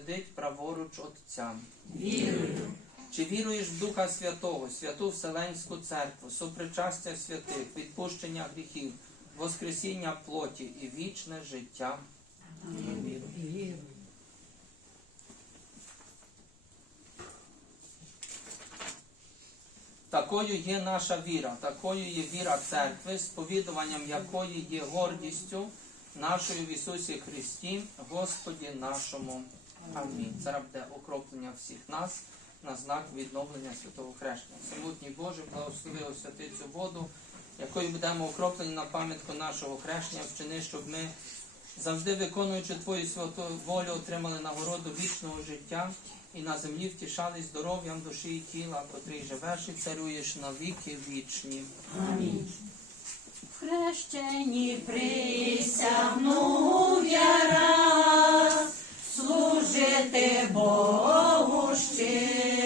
сидить праворуч Отця. Вірую. Чи віруєш в Духа Святого, святу Вселенську Церкву, сопричастя святих, відпущення гріхів, воскресіння плоті і вічне життя? Вірую. Такою є наша віра, такою є віра церкви, сповідуванням якої є гордістю нашою в Ісусі Христі, Господі нашому. Амінь. Зараз буде окроплення всіх нас на знак відновлення святого хрещення. Самотній Боже, благослови освяти цю воду, якою будемо окроплені на пам'ятку нашого хрещення, вчини, щоб ми, завжди виконуючи Твою святу волю, отримали нагороду вічного життя і на землі втішались здоров'ям душі і тіла, котрий живеш і царюєш на віки вічні. Амінь. В хрещенні присягнув я раз. Служити Богу щиро,